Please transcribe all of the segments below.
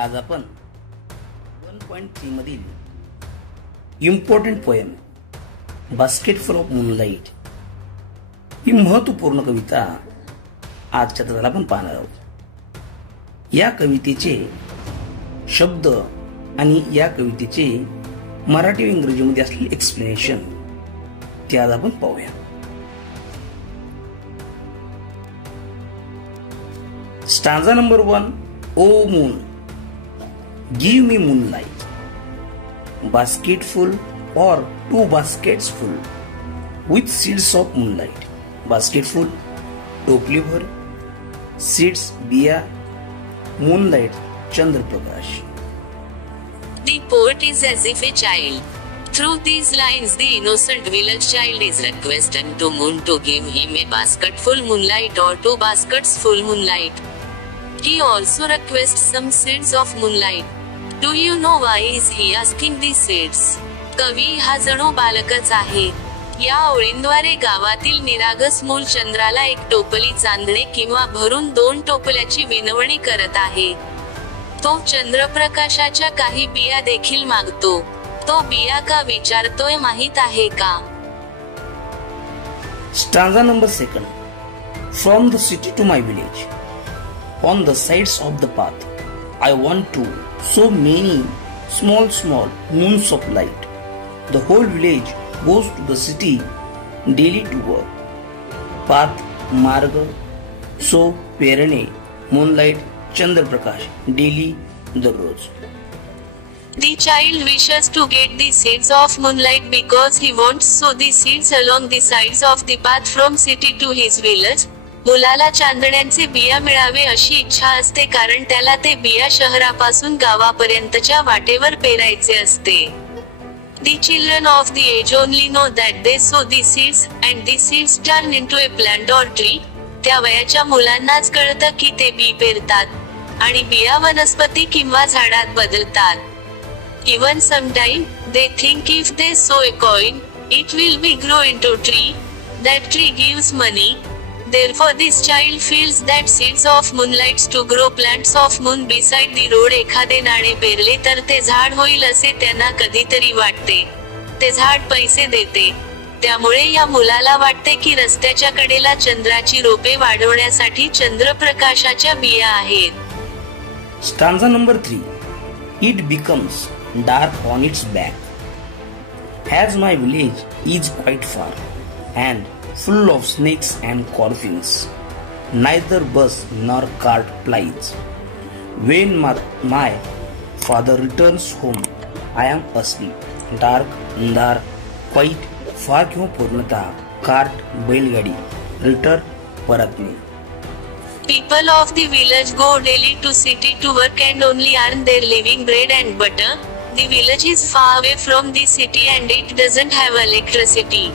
आज आपण 1.3 मधील इम्पॉर्टंट पोएम बास्केटफुल ऑफ मूनलाइट ही महत्वपूर्ण कविता आजच्या तासाला आपण पाहणार आहोत। या कवितेचे शब्द आणि या कवितेचे मराठी व इंग्रजीमध्ये असलेले एक्सप्लेनेशन ते आज आपण पाहूया। Stanza number 1, O moon give me moonlight, basketful or 2 baskets full with seeds of moonlight. Basketful टोपलीभर, seeds बिया, moonlight चंद्र प्रकाश। The poet is as if a child. Through these lines the innocent village child is requested to moon to give him a basketful moonlight or 2 baskets full moonlight. He also requests some seeds of moonlight. Do you know why is he asking these seeds? कवी हा जणू बालकच आहे। या ओळींद्वारे गावातील निरागस मूल चंद्राला एक टोपली चांदणे किंवा भरून 2 टोपल्याची विनवणी करत आहे। तो चंद्रप्रकाशाच्या काही बिया देखील मागतो। तो बिया का विचारतोय माहित आहे का? Stanza number 2, from the city to my village, on the sides of the path, I want to so many small moons of light. The whole village goes to the city daily to work. Path मार्ग, so पेरणे, moonlight चंद्र प्रकाश, daily दररोज। The child wishes to get the seeds of moonlight because he wants sow the seeds along the sides of the path from city to his village. मुलाला चांदण्यांचे बिया मिळावे अशी इच्छा असते कारण त्याला ते बिया शहरापासून गावापर्यंतच्या वाटेवर पेरायचे असते। The children of the age only know that they sow the seeds and the seeds turn into a plant or tree. त्या वयाच्या मुलांनाच कळतं की ते बी पेरतात आणि बिया वनस्पती किंवा झाडात बदलतात। Even sometime they think if they sow a coin, it will be grow into tree. That tree gives money. Therefore this child feels that seeds of moonlights to grow plants of moon beside the road. एखादे नाणे पेरले तर ते झाड होईल असे त्यांना कधीतरी वाटते। ते झाड पैसे देते। त्यामुळे या मुलाला वाटते की रस्त्याच्या कडेला चंद्राची रोपे वाढवण्यासाठी चंद्रप्रकाशाच्या बिया आहेत। Stanza number 3, it becomes dark on its back, as my village is quite far and full of snakes and coffins. Neither bus nor cart plies. When my father returns home, I am asleep. Dark, अंधार, quite, far किंवा पूर्णतः, cart, बैलगाडी, return, परतणे। People of the village go daily to city to work and only earn their living bread and butter. The village is far away from the city and it doesn't have electricity.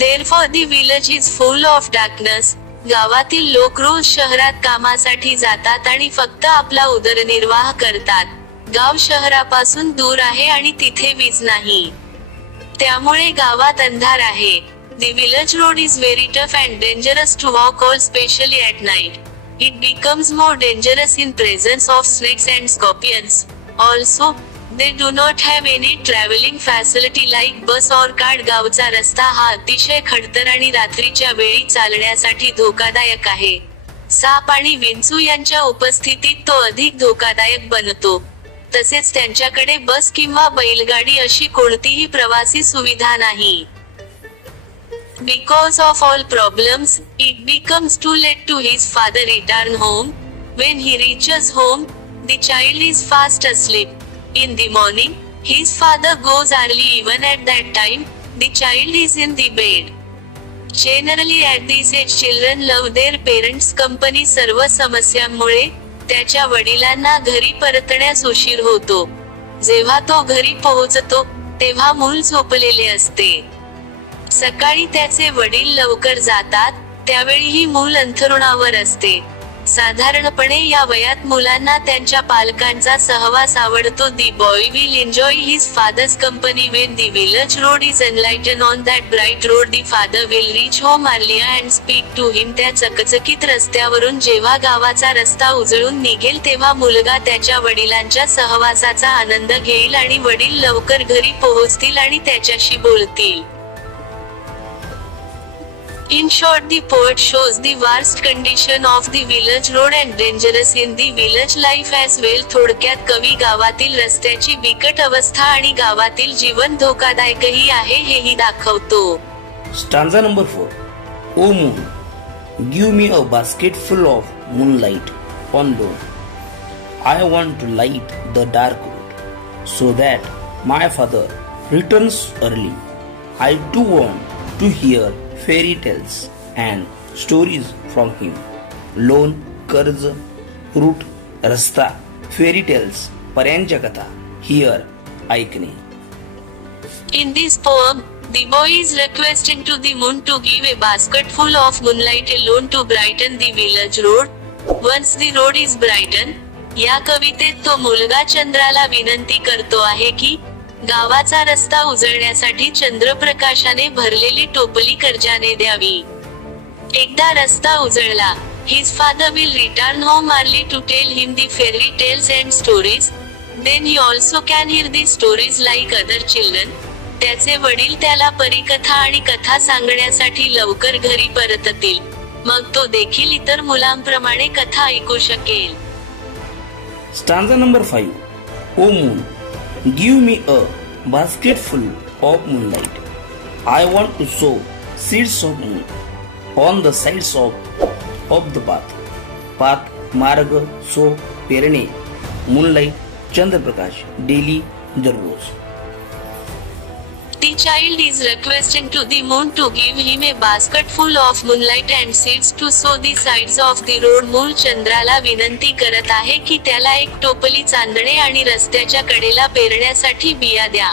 Therefore the village is full of darkness. गावातील लोक रोज शहरात कामासाठी जातात आणि फक्त आपला उदरनिर्वाह करतात। गाव शहरापासून दूर आहे आणि तिथे वीज नाही। त्यामुळे गावात अंधार आहे। The village road is very tough and dangerous to walk all especially at night. It becomes more dangerous in presence of snakes and scorpions. Also, they do not have any traveling facility like bus or car. गावचा रस्ता हा अतिशय खडतर आणि रात्रीच्या वेळी चालण्यासाठी धोकादायक आहे। साप आणि विंचू यांच्या उपस्थितीत तो अधिक धोकादायक बनतो। तसेच त्यांच्याकडे बस किंवा बैलगाडी अशी कोणतीही प्रवासी सुविधा नाही। Because of all problems, it becomes too late to his father return home. When he reaches home, the child is fast asleep. In the morning, his father goes early. Even at that time, the child is in the bed. Generally at this age children love their parents' company. सर्व समस्यांमुळे त्याच्या वडिलांना घरी परतण्यास उशीर होतो। जेव्हा तो घरी पोहोचतो तेव्हा मूल झोपलेले असते। सकाळी त्याचे वडील लवकर जातात, त्यावेळीही मूल अंथरुणावर असते। साधारणपणे या वयात मुलांना त्यांच्या पालकांचा सहवास आवडतो. The boy will enjoy his father's company when the village road is enlightened on that bright road. The father will reach home early and speak to him. त्या चकचकीत रस्त्यावरून जेव्हा गावाचा रस्ता उजळून निघेल तेव्हा मुलगा त्याच्या वडिलांच्या सहवासाचा आनंद घेईल आणि वडील लवकर घरी पोहोचतील आणि त्याच्याशी बोलतील. In short, the poet shows the worst condition of the village road and dangerous in the village life as well. थोडक्यात कवी गावातील रस्त्याची बिकट अवस्था आणि गावातील जीवन धोकादायकही आहे हेही दाखवतो. Stanza number 4. O moon, give me a basket full of moonlight on lawn. I want to light the dark road, so that my father returns early. I too want to hear fairy tales and stories from him. Loan, कर्ज, route, रस्ता, fairy tales, पर्यांच्या कथा, here, ऐकणे. In this poem, the boy is requesting to the moon to give a basket full of moonlight alone to brighten the village road. Once the road is brightened, या कवितेत तो मुलगा चंद्राला विनंती करतो आहे की गावाचा रस्ता उजळण्यासाठी चंद्रप्रकाशाने भरलेली टोपली कर्जाने द्यावी. एकदा रस्ता उजळला, his father will return home early to tell him the fairy tales and stories. Then he also can hear the stories like other children. त्याचे वडील त्याला परिकथा आणि कथा सांगण्यासाठी लवकर घरी परततील. मग तो देखील इतर मुलांप्रमाणे कथा ऐकू शकेल. Stanza number 5. O moon, give me a basket full of moonlight. I want to sow seeds of moon on the sides of the path. Path, मार्ग, सो, पेरणे, moonlight, चंद्रप्रकाश, daily, दररोज. The child is requesting to the moon to give him a basket full of moonlight and seeds to sow the sides of the road. मूल चंद्राला विनंती करत आहे की त्याला एक टोपली चांदणे आणि रस्त्याच्या कडेला पेरण्यासाठी बिया द्या.